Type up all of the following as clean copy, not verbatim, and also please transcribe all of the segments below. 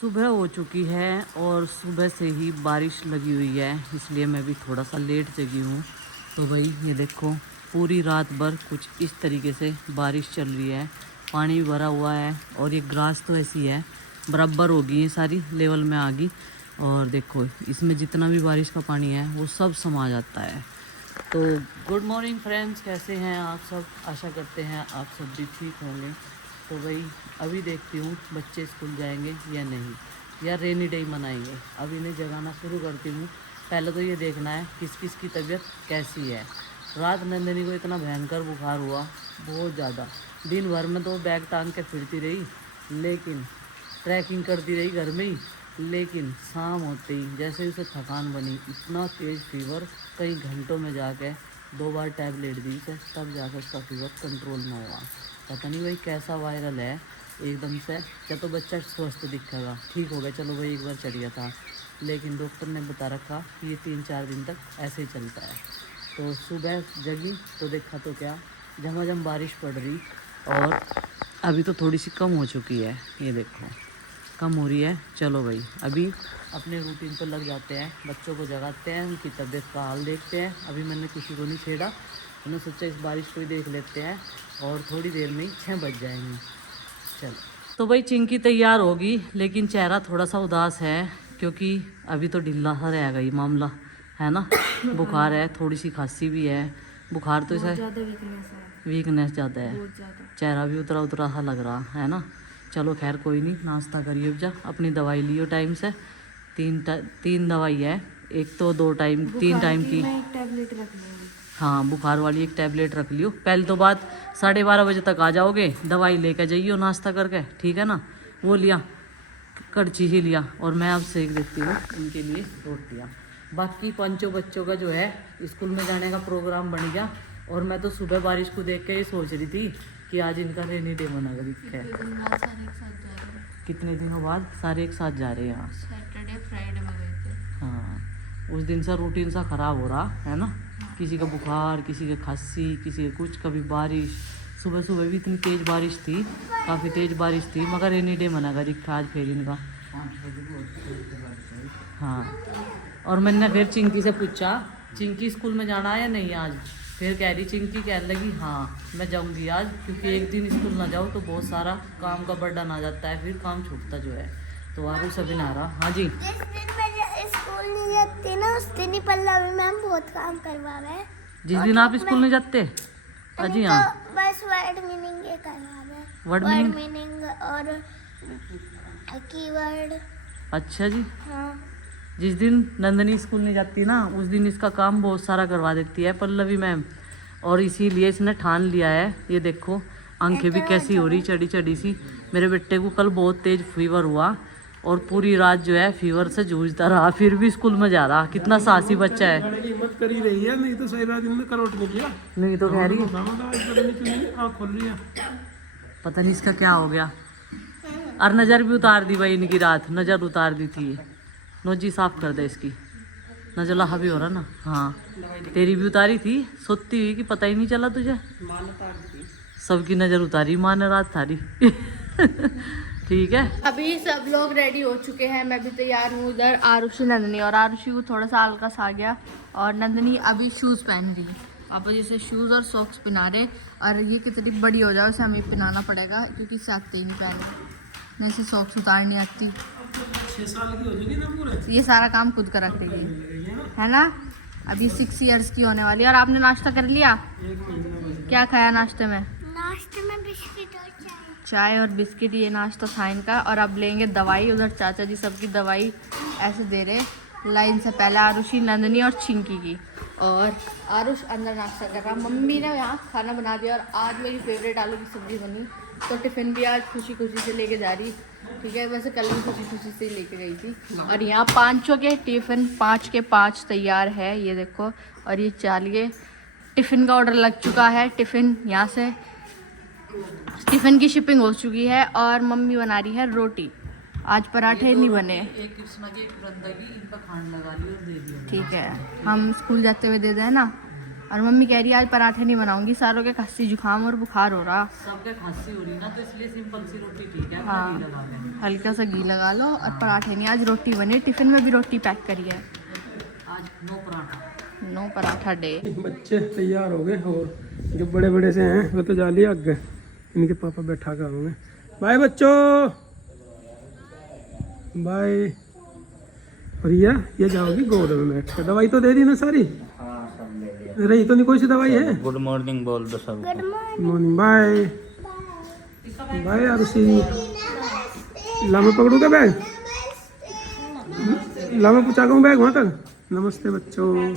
सुबह हो चुकी है और सुबह से ही बारिश लगी हुई है, इसलिए मैं भी थोड़ा सा लेट जगी हूँ। तो भाई ये देखो, पूरी रात भर कुछ इस तरीके से बारिश चल रही है, पानी भी भरा हुआ है और ये ग्रास तो ऐसी है बराबर हो गई है, सारी लेवल में आ गई। और देखो इसमें जितना भी बारिश का पानी है वो सब समा जाता है। तो गुड मॉर्निंग फ्रेंड्स, कैसे हैं आप सब? आशा करते हैं आप सब भी ठीक होंगे। तो भाई अभी देखती हूँ बच्चे स्कूल जाएंगे या नहीं, या रेनी डे मनाएंगे। अब इन्हें जगाना शुरू करती हूँ। पहले तो ये देखना है किस किस की तबीयत कैसी है। रात नंदिनी को इतना भयंकर बुखार हुआ, बहुत ज़्यादा। दिन भर में तो बैग टांग के फिरती रही, लेकिन ट्रैकिंग करती रही घर में ही, लेकिन शाम होते ही जैसे उसे थकान बनी, इतना तेज़ फीवर, कई घंटों में जाके 2 बार टैबलेट दी से तब जाकर उसका फीवर कंट्रोल में हुआ। पता नहीं भाई कैसा वायरल है एकदम से। या तो बच्चा स्वस्थ दिखेगा, ठीक हो गया, चलो भाई एक बार चढ़ गया था, लेकिन डॉक्टर ने बता रखा कि ये 3-4 दिन तक ऐसे ही चलता है। तो सुबह जगी तो देखा तो क्या, झमाझम बारिश पड़ रही, और अभी तो थोड़ी सी कम हो चुकी है, ये देखो कम हो रही है। चलो भाई अभी अपने रूटीन पर लग जाते हैं, बच्चों को जगाते हैं, उनकी तबीयत का हाल देखते हैं। अभी मैंने किसी को नहीं छेड़ा, मैंने सोचा इस बारिश को ही देख लेते हैं, और थोड़ी देर में ही 6 बज जाएंगे। चलो तो भाई चिंकी तैयार होगी, लेकिन चेहरा थोड़ा सा उदास है, क्योंकि अभी तो ढीला सा रहेगा ये मामला, है ना। बुखार है, थोड़ी सी खांसी भी है। बुखार तो इसे वीकनेस ज़्यादा है, चेहरा भी उतरा उतरा सा लग रहा है ना। चलो खैर कोई नहीं, नाश्ता करिए जा, अपनी दवाई लियो टाइम से। 3 दवाई है, एक तो 2 टाइम 3 टाइम की। मैं एक टैबलेट रख लूँगी। हाँ बुखार वाली एक टैबलेट रख लियो। पहले तो बात 12:30 बजे तक आ जाओगे, दवाई लेकर जाइयो नाश्ता करके, ठीक है ना। वो लिया, कड़ची ही लिया, और मैं अब सेक देती हूँ इनके लिए रोटियाँ। बाकी 5 बच्चों का जो है स्कूल में जाने का प्रोग्राम बन गया, और मैं तो सुबह बारिश को देख के ही सोच रही थी कि आज इनका रेनी डे मना है। कितने दिनों बाद सारे एक साथ जा रहे हैं यहाँ। सैटरडे फ्राइडे में गए थे। हाँ, उस दिन सा रूटीन सा ख़राब हो रहा है ना। किसी का बुखार, किसी का खांसी, किसी का कुछ, कभी बारिश। सुबह सुबह भी इतनी तेज़ बारिश थी, काफ़ी तेज़ बारिश थी, मगर रेनी डे मना कर रखा आज फिर इनका। हाँ, और मैंने फिर चिंकी से पूछा, चिंकी स्कूल में जाना है या नहीं आज? फिर कह रही, चिंकी कहने लगी हाँ मैं जाऊंगी आज, क्योंकि एक दिन स्कूल ना जाओ तो बहुत सारा काम का बर्डन आ जाता है, फिर काम छूटता जो है। तो आरू सभी ना रहा। हाँ जी, जिस दिन मैं स्कूल नहीं जाती ना, उस दिन ही पल्लवी मैम बहुत काम करवा रहे हैं। जिस दिन आप स्कूल नहीं जाते? अजी हाँ, तो बस वर्ड मीनिंग ये करवा रहे हैं। वर्ड मीनिंग और कीवर्ड। अच्छा जी। हाँ, जिस दिन नंदनी स्कूल नहीं जाती ना, उस दिन इसका काम बहुत सारा करवा देती है पल्लवी मैम, और इसीलिए इसने ठान लिया है। ये देखो आंखें भी कैसी हो रही, चढ़ी चढ़ी सी। मेरे बेटे को कल बहुत तेज फीवर हुआ, और पूरी रात जो है फीवर से जूझता रहा, फिर भी स्कूल में जा रहा। कितना साहसी बच्चा है। हिम्मत कर ही रही है, नहीं तो सही रात में करवट नहीं किया। नहीं तो कह रही पता नहीं इसका क्या हो गया। और नज़र भी उतार दी भाई इनकी, रात नज़र उतार दी थी। नोजी साफ कर दे इसकी, नजला भी हो रहा ना। हाँ तेरी भी उतारी थी सोती हुई, कि पता ही नहीं चला तुझे। सबकी नज़र उतारी माँ ने रात थारी। ठीक है, अभी सब लोग रेडी हो चुके हैं, मैं भी तैयार हूँ। उधर आरुषि नंदनी, और आरुषि को थोड़ा सा हल्का सा आ गया, और नंदनी अभी शूज़ पहन रही है। पापा जी से शूज़ और सॉक्स पहना रहे, और ये कितनी बड़ी हो जाए उसे हमें पहनाना पड़ेगा, क्योंकि इसे आते ही नहीं पहने। मैं इसे सॉक्स उतार नहीं आती। 6 साल की हो जाएगी ना पूरे, ये सारा काम खुद कर रखेगी, है ना। अभी 6 इयर्स की होने वाली है। और आपने नाश्ता कर लिया? क्या खाया नाश्ते में? नाश्ते में बिस्किट और चाय और बिस्किट, ये नाश्ता था इनका। और अब लेंगे दवाई। उधर चाचा जी सबकी दवाई ऐसे दे रहे लाइन से, पहले आरुषि, नंदनी और चिंकी की। और आरुष अंदर नाश्ता कर रहा। मम्मी ने यहाँ खाना बना दिया, और आज मेरी फेवरेट आलू की सब्ज़ी बनी, तो टिफ़िन भी आज खुशी खुशी से लेके जा रही। ठीक है, वैसे कल भी खुशी खुशी से लेके गई थी। और यहाँ 5 के टिफ़िन 5 के 5 तैयार है, ये देखो। और ये 4 टिफ़िन का ऑर्डर लग चुका है। टिफ़िन यहाँ से टिफ़िन की शिपिंग हो चुकी है, और मम्मी बना रही है रोटी। आज पराठे नहीं बने। एक कृष्णा की, एक वृंदा की, इनका खान लगा लियो और दे दियो। ठीक है, हम स्कूल जाते हुए दे दें ना। और मम्मी कह रही है आज पराठे नहीं बनाऊंगी, सारों के खांसी जुकाम और बुखार हो रहा। सबके खांसी हो रही ना, तो इसलिए सिंपल सी रोटी ठीक है, हाँ। घी लगा लें। हल्का सा घी लगा लो और पराठे नहीं, आज रोटी बनी, टिफिन में भी रोटी पैक करी है। आज no paratha. No paratha day. बच्चे तैयार हो गए और जो बड़े बड़े से हैं वो तो जा लिया आगे, इनके पापा बैठा कर होंगे। बाय बच्चों, बाय। प्रिया ये जाओगी गोद में बैठ कर। दवाई तो दे दी ना सारी? रही तो नहीं कोई सी दवाई है? गुड मॉर्निंग बोल दो सब। Good morning. Morning. Bye bye Arushi. ला मैं पकड़ू क्या बैग? ला मैं पूछा बैग वहाँ तक। नमस्ते बच्चों।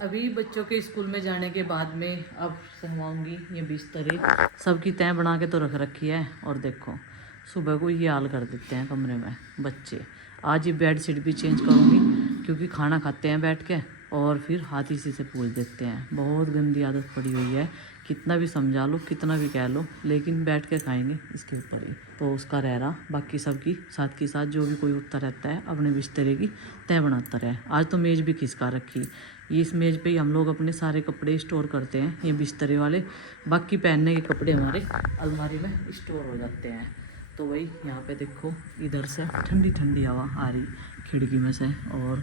अभी बच्चों के स्कूल में जाने के बाद में अब सहवाऊंगी ये बिस्तरे। सबकी तय बना के तो रख रखी है, और देखो सुबह को ये हाल कर देते हैं कमरे में बच्चे। आज ये बेड शीट भी चेंज करूँगी, क्योंकि खाना खाते हैं बैठ के और फिर हाथ इसी से पूछ देते हैं। बहुत गंदी आदत पड़ी हुई है, कितना भी समझा लो कितना भी कह लो, लेकिन बैठ के खाएंगे इसके ऊपर ही। तो उसका रह रहा, बाकी सबकी साथ के साथ जो भी कोई उठता रहता है अपने बिस्तरे की तय बनाता रहे। आज तो मेज़ भी खिसका रखी, इस मेज़ पे ही हम लोग अपने सारे कपड़े स्टोर करते हैं, ये बिस्तरे वाले। बाकी पहनने के कपड़े हमारे अलमारी में स्टोर हो जाते हैं। तो वही यहाँ पे देखो, इधर से ठंडी ठंडी हवा आ रही खिड़की में से, और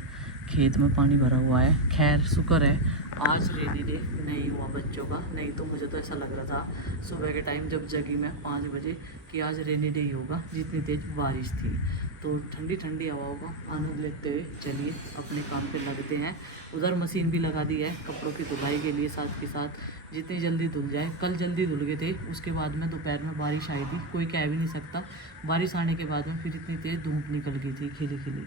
खेत में पानी भरा हुआ है। खैर शुक्र है आज रेनी डे नहीं हुआ बच्चों का, नहीं तो मुझे तो ऐसा लग रहा था सुबह के टाइम जब जगी मैं 5 बजे कि आज रेनी डे ही होगा, जितनी तेज़ बारिश थी। तो ठंडी ठंडी हवाओं का आनंद लेते हुए चलिए अपने काम पे लगते हैं। उधर मशीन भी लगा दी है कपड़ों की धुलाई के लिए, साथ के साथ जितनी जल्दी धुल जाए। कल जल्दी धुल गए थे, उसके बाद में दोपहर में बारिश आई थी, कोई कह भी नहीं सकता। बारिश आने के बाद में फिर इतनी तेज़ धूप निकल गई थी खिली खिली,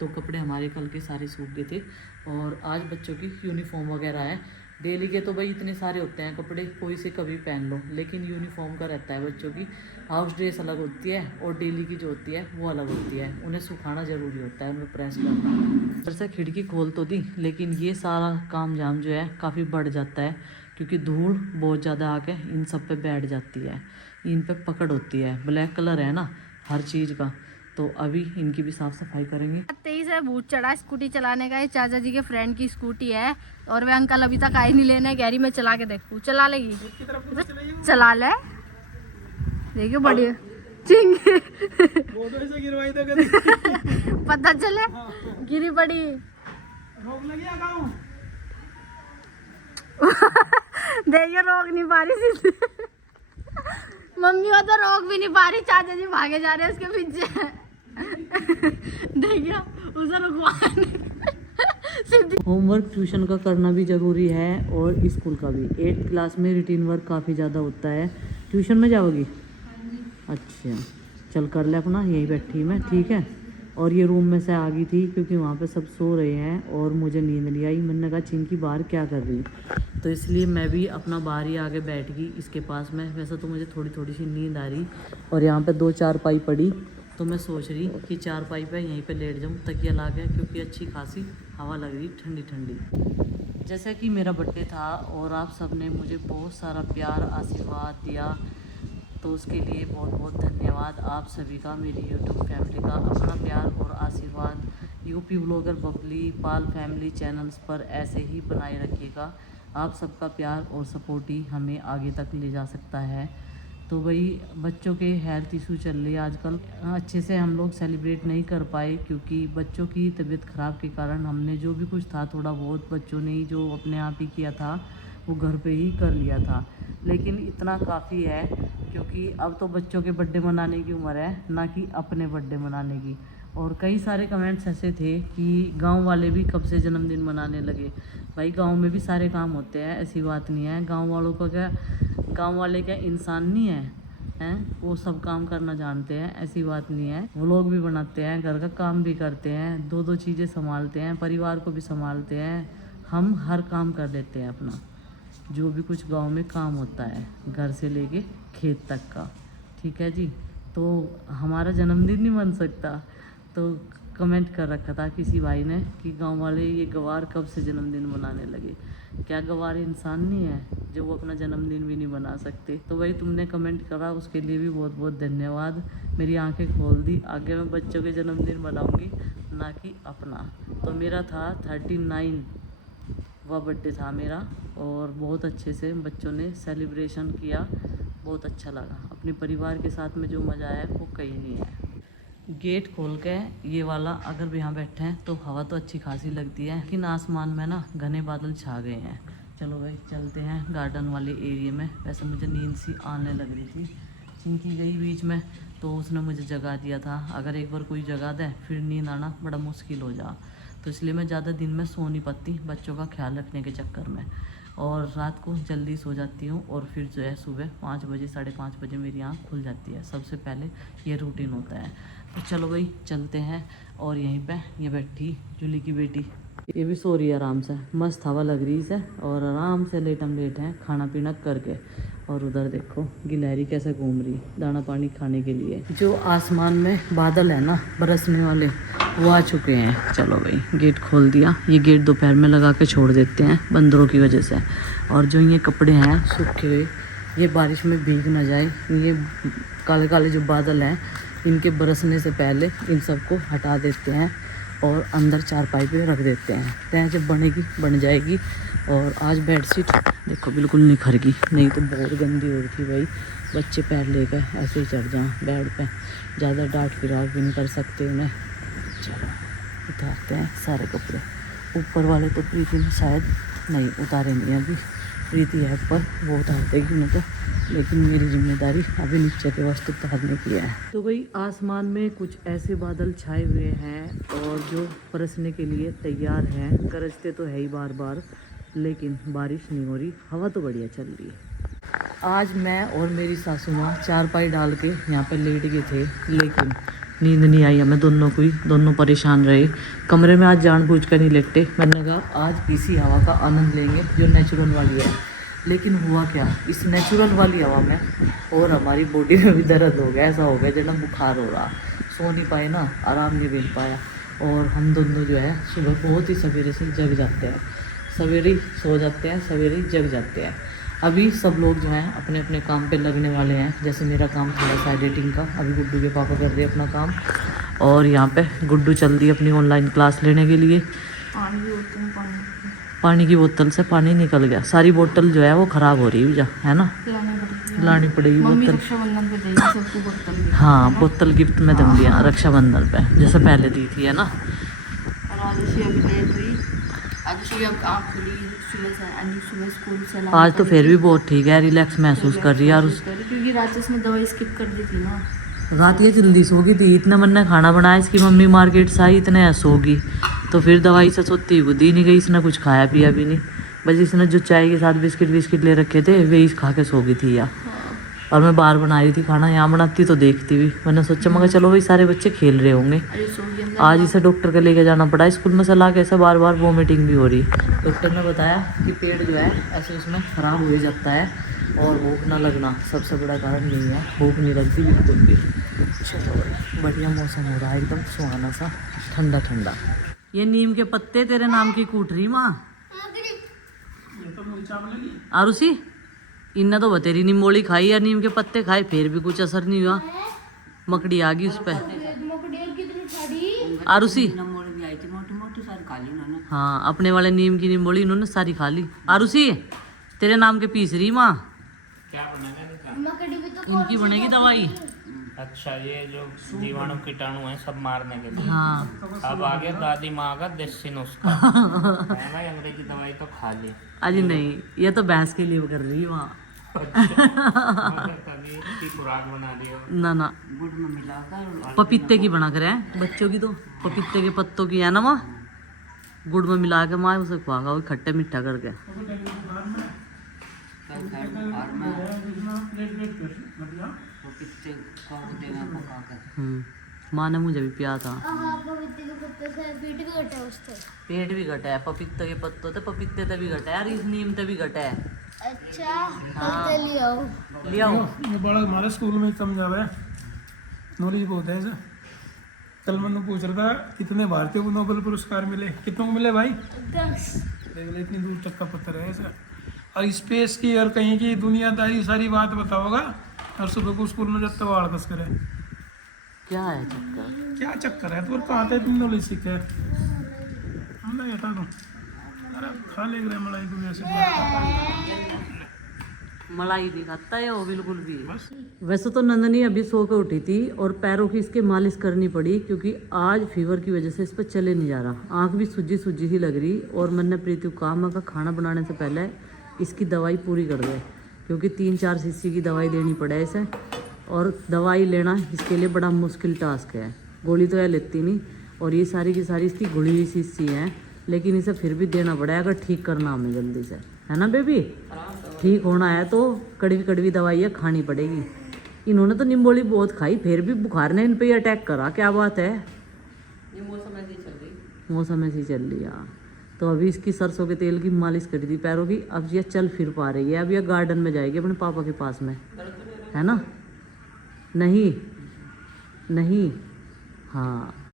तो कपड़े हमारे कल के सारे सूख गए थे। और आज बच्चों की यूनिफॉर्म वगैरह है डेली के, तो भाई इतने सारे होते हैं कपड़े, कोई से कभी पहन लो, लेकिन यूनिफॉर्म का रहता है बच्चों की। हाउस ड्रेस अलग होती है और डेली की जो होती है वो अलग होती है, उन्हें सुखाना ज़रूरी होता है, उन्हें प्रेस करना। फिर से खिड़की खोल तो दी, लेकिन ये सारा काम जाम जो है काफ़ी बढ़ जाता है, क्योंकि धूल बहुत ज़्यादा आके इन सब पे बैठ जाती है, इन पे पकड़ होती है। ब्लैक कलर है ना हर चीज़ का, तो अभी इनकी भी साफ़ सफाई करेंगे। 23 है भूत चढ़ा स्कूटी चलाने का। ये चाचा जी के फ्रेंड की स्कूटी है, और वे अंकल अभी तक आए नहीं लेने। गहरी में चला के देखूँ, चला लेगी? चला ले, देखियो बढ़िया चिंग वो तो ऐसे गिरवाई तो कभी पता चले गिरी पड़ी। रोक लगी आगाऊ। देखियो रोक नहीं पा रही सीधे। मम्मी वो तो रोक भी नहीं पा रही, चाचा जी भागे जा रहे हैं उसके पीछे। देखियो उसे रुकवा सीधी। होमवर्क ट्यूशन का करना भी ज़रूरी है, और स्कूल का भी। 8th क्लास में रूटीन वर्क काफ़ी ज़्यादा होता है। ट्यूशन में जाओगी? अच्छा चल कर ले अपना, यहीं बैठी मैं, ठीक है। और ये रूम में से आ गई थी क्योंकि वहाँ पे सब सो रहे हैं और मुझे नींद नहीं आई। मैंने कहा चिंकी बाहर क्या कर रही, तो इसलिए मैं भी अपना बाहर ही आके बैठ गई इसके पास में। वैसे तो मुझे थोड़ी थोड़ी सी नींद आ रही, और यहाँ पे 2 चारपाई पड़ी, तो मैं सोच रही कि चारपाई पे यहीं पे लेट जाऊँ तकिया ला के, क्योंकि अच्छी खासी हवा लग रही ठंडी ठंडी। जैसे कि मेरा बर्थडे था और आप सब ने मुझे बहुत सारा प्यार आशीर्वाद दिया, तो उसके लिए बहुत बहुत धन्यवाद आप सभी का, मेरी यूट्यूब फैमिली का। अपना प्यार और आशीर्वाद यूपी ब्लॉगर बबली पाल फैमिली चैनल्स पर ऐसे ही बनाए रखिएगा। आप सबका प्यार और सपोर्ट ही हमें आगे तक ले जा सकता है। तो वही बच्चों के हेल्थ इशू चल रही है आजकल, अच्छे से हम लोग सेलिब्रेट नहीं कर पाए, क्योंकि बच्चों की तबीयत ख़राब के कारण हमने जो भी कुछ था थोड़ा बहुत बच्चों ने ही जो अपने आप ही किया था वो घर पे ही कर लिया था। लेकिन इतना काफ़ी है, क्योंकि अब तो बच्चों के बर्थडे मनाने की उम्र है, ना कि अपने बर्थडे मनाने की। और कई सारे कमेंट्स ऐसे थे कि गांव वाले भी कब से जन्मदिन मनाने लगे। भाई गांव में भी सारे काम होते हैं, ऐसी बात नहीं है। गांव वालों का क्या, गांव वाले क्या इंसान नहीं है, हैं? वो सब काम करना जानते हैं, ऐसी बात नहीं है। वो लोग भी बनाते हैं, घर का काम भी करते हैं, 2-2 चीज़ें संभालते हैं, परिवार को भी संभालते हैं। हम हर काम कर लेते हैं अपना, जो भी कुछ गांव में काम होता है, घर से लेके खेत तक का, ठीक है जी। तो हमारा जन्मदिन नहीं बन सकता, तो कमेंट कर रखा था किसी भाई ने कि गांव वाले ये गवार कब से जन्मदिन मनाने लगे। क्या गवार इंसान नहीं है जो वो अपना जन्मदिन भी नहीं बना सकते? तो वही तुमने कमेंट करा, उसके लिए भी बहुत बहुत धन्यवाद। मेरी आंखें खोल दी, आगे मैं बच्चों के जन्मदिन मनाऊंगी, ना कि अपना। तो मेरा था 39 वह बर्थडे था मेरा और बहुत अच्छे से बच्चों ने सेलिब्रेशन किया, बहुत अच्छा लगा। अपने परिवार के साथ में जो मज़ा आया वो कहीं नहीं है। गेट खोल के ये वाला अगर भी यहाँ बैठे हैं तो हवा तो अच्छी खासी लगती है, लेकिन आसमान में ना घने बादल छा गए हैं। चलो भाई चलते हैं गार्डन वाले एरिया में। वैसे मुझे नींद सी आने लग रही थी, चिंकी गई बीच में तो उसने मुझे जगा दिया था। अगर एक बार कोई जगा दे फिर नींद आना बड़ा मुश्किल हो जा, तो इसलिए मैं ज़्यादा दिन में सो नहीं पाती बच्चों का ख्याल रखने के चक्कर में, और रात को जल्दी सो जाती हूँ और फिर जो है सुबह 5 बजे 5:30 बजे मेरी आँख खुल जाती है। सबसे पहले ये रूटीन होता है। तो चलो भाई चलते हैं। और यहीं पे ये बैठी जूली की बेटी, ये भी सो रही है आराम से, मस्त हवा लग रही है और आराम से लेटम लेट है खाना पीना करके। और उधर देखो गिलहरी कैसे घूम रही दाना पानी खाने के लिए। जो आसमान में बादल है ना बरसने वाले वो आ चुके हैं। चलो भाई गेट खोल दिया। ये गेट दोपहर में लगा के छोड़ देते हैं बंदरों की वजह से। और जो ये कपड़े हैं सूखे हुए ये बारिश में भीग ना जाए, ये काले काले जो बादल हैं इनके बरसने से पहले इन सबको हटा देते हैं और अंदर चारपाई पे रख देते हैं। तय जब बनेगी बन जाएगी। और आज बेडशीट देखो बिल्कुल निखर गई, नहीं तो बहुत गंदी हो रही थी भाई। बच्चे पैर लेकर ऐसे ही चढ़ जाएं बेड पे, ज़्यादा डांट फिराक भी नहीं कर सकते उन्हें। चलो उतारते हैं सारे कपड़े। ऊपर वाले तो प्रीति ने शायद नहीं उतारे नहीं, अभी प्रीति है ऊपर वो उतार देगी उन्हें तो, लेकिन मेरी जिम्मेदारी अभी नीचे के वस्तु उतारने की है। तो भाई आसमान में कुछ ऐसे बादल छाए हुए हैं और जो बरसने के लिए तैयार हैं। गरजते तो है ही बार बार, लेकिन बारिश नहीं हो रही, हवा तो बढ़िया चल रही है। आज मैं और मेरी सासू माँ चारपाई डाल के यहाँ पे लेट गए थे, लेकिन नींद नहीं आई हमें दोनों को ही, दोनों परेशान रहे। कमरे में आज जानबूझ कर नहीं लेटे, मैंने कहा आज इसी हवा का आनंद लेंगे जो नेचुरल वाली है। लेकिन हुआ क्या, इस नेचुरल वाली हवा में और हमारी बॉडी में भी दर्द हो गया, ऐसा हो गया जैसे बुखार हो रहा। सो नहीं पाए ना, आराम नहीं मिल पाया। और हम दोनों जो है सुबह बहुत ही सवेरे से जग जाते हैं, सवेरे ही सो जाते हैं, सवेरे ही जग जाते हैं। अभी सब लोग जो हैं अपने अपने काम पे लगने वाले हैं। जैसे मेरा काम थोड़ा सा एडिटिंग का, अभी गुड्डू के पापा कर रहे हैं अपना काम, और यहाँ पे गुड्डू चल दी अपनी ऑनलाइन क्लास लेने के लिए। पानी की बोतल से पानी निकल गया, सारी बोतल जो है वो ख़राब हो रही है भैया, है ना, लानी पड़ेगी बोतल। हाँ बोतल गिफ्ट में दूँगी रक्षाबंधन पे, जैसे पहले दी थी, है ना। आज तो फिर भी बहुत ठीक है, रिलैक्स महसूस कर रही है। और क्योंकि रात इसने दवाई स्किप कर दी थी ना, रात ये जल्दी सो गई थी। इतना मन ने खाना बनाया, इसकी मम्मी मार्केट से आई, इतने सोगी तो फिर दवाई से सोती हुई दी नहीं गई। इसने कुछ खाया पिया भी नहीं, बस इसने जो चाय के साथ बिस्किट ले रखे थे वही खा के सो गई थी। या और मैं बाहर बना रही थी खाना, यहाँ बनाती तो देखती भी। मैंने सोचा मगर चलो भाई सारे बच्चे खेल रहे होंगे। आज इसे डॉक्टर के लेके जाना पड़ा, स्कूल में से ला के ऐसे बार बार वॉमिटिंग भी हो रही। डॉक्टर ने बताया कि पेट जो है ऐसे उसमें ख़राब हो जाता है और भूख ना लगना सबसे बड़ा कारण यही है, भूख नहीं लगती बिल्कुल भी। चलो बढ़िया मौसम हो रहा है, एकदम सुहाना सा, ठंडा ठंडा। ये नीम के पत्ते तेरे नाम की कूट रही माँ। आरुषि इन्हें तो बतेरी निम्बोली खाई या नीम के पत्ते खाए, फिर भी कुछ असर नहीं हुआ, मकड़ी आ गई उस पर। आरुषि हाँ अपने वाले नीम की निम्बोली इन्होंने सारी खा ली। आरुषि तेरे नाम के पीस रही माँ, इनकी बनेगी दवाई। अच्छा ये जो जीवाणु कीटाणु हैं सब मारने के लिए। हाँ अब आगे दादी माँ का देसी नुस्खा है भाई, अंग्रेजी दवाई तो खा ली। अजी नहीं, ये तो भैंस के लिए कर रही माँ। कभी इसकी खुराक बना दी हो ना ना गुड़ में मिलाकर पपीते की बना कर है बच्चों की, तो पपीते के पत्तों की है ना माँ, गुड़ में मिला के माँ उसे खुआगा वो खट्टे मीठा करके। माँ ने मुझे भी पिया था। पेट भी घटा है, पपीते के पत्तों ते पपीते ते भी घटा है, इस नीम ते भी घटा है। अच्छा हाँ। ले आओ। ये बड़ा हमारे स्कूल में समझावा है, नॉलेज बहुत है ऐसा। कल मैंने पूछ रहा था कितने भारतीय को नोबेल पुरस्कार मिले, कितनों को मिले भाई? 10। देख ले इतनी दूर तक का पत्र है ऐसा। और स्पेस की और कहीं की दुनियादारी सारी बात बताओगा, और सुबह को स्कूल में जब तक वाड़ दस करे। क्या है चक्कर? क्या चक्कर है? तो कहाँ थे तुम नॉलेज सीखे? हाँ ना बेटा तुम अरे खा ले रहे मलाई तुम ऐसे मलाई नहीं खाता है वो बिल्कुल भी। बस वैसे तो नंदनी अभी सो के उठी थी और पैरों की इसके मालिश करनी पड़ी क्योंकि आज फीवर की वजह से इस पर चले नहीं जा रहा। आंख भी सूजी सूजी ही लग रही और मैंने प्रीति को कहा मैं का खाना बनाने से पहले इसकी दवाई पूरी कर दे क्योंकि 3-4 शीशी की दवाई देनी पड़े इसे और दवाई लेना इसके लिए बड़ा मुश्किल टास्क है। गोली तो यह लेती नहीं और ये सारी की सारी इसकी घुली हुई शीशी हैं लेकिन इसे फिर भी देना पड़ेगा अगर ठीक करना हमें जल्दी से, है ना बेबी। ठीक होना है तो कड़वी कड़वी दवाइयाँ खानी पड़ेगी। इन्होंने तो निम्बोली बहुत खाई फिर भी बुखार ने इन पे अटैक करा, क्या बात है। ये मौसम ऐसी चल रही, मौसम ऐसी चल रही है। तो अभी इसकी सरसों के तेल की मालिश करी थी पैरों की, अब ये चल फिर पा रही है। अब ये गार्डन में जाएगी अपने पापा के पास में, है ना। नहीं नहीं हाँ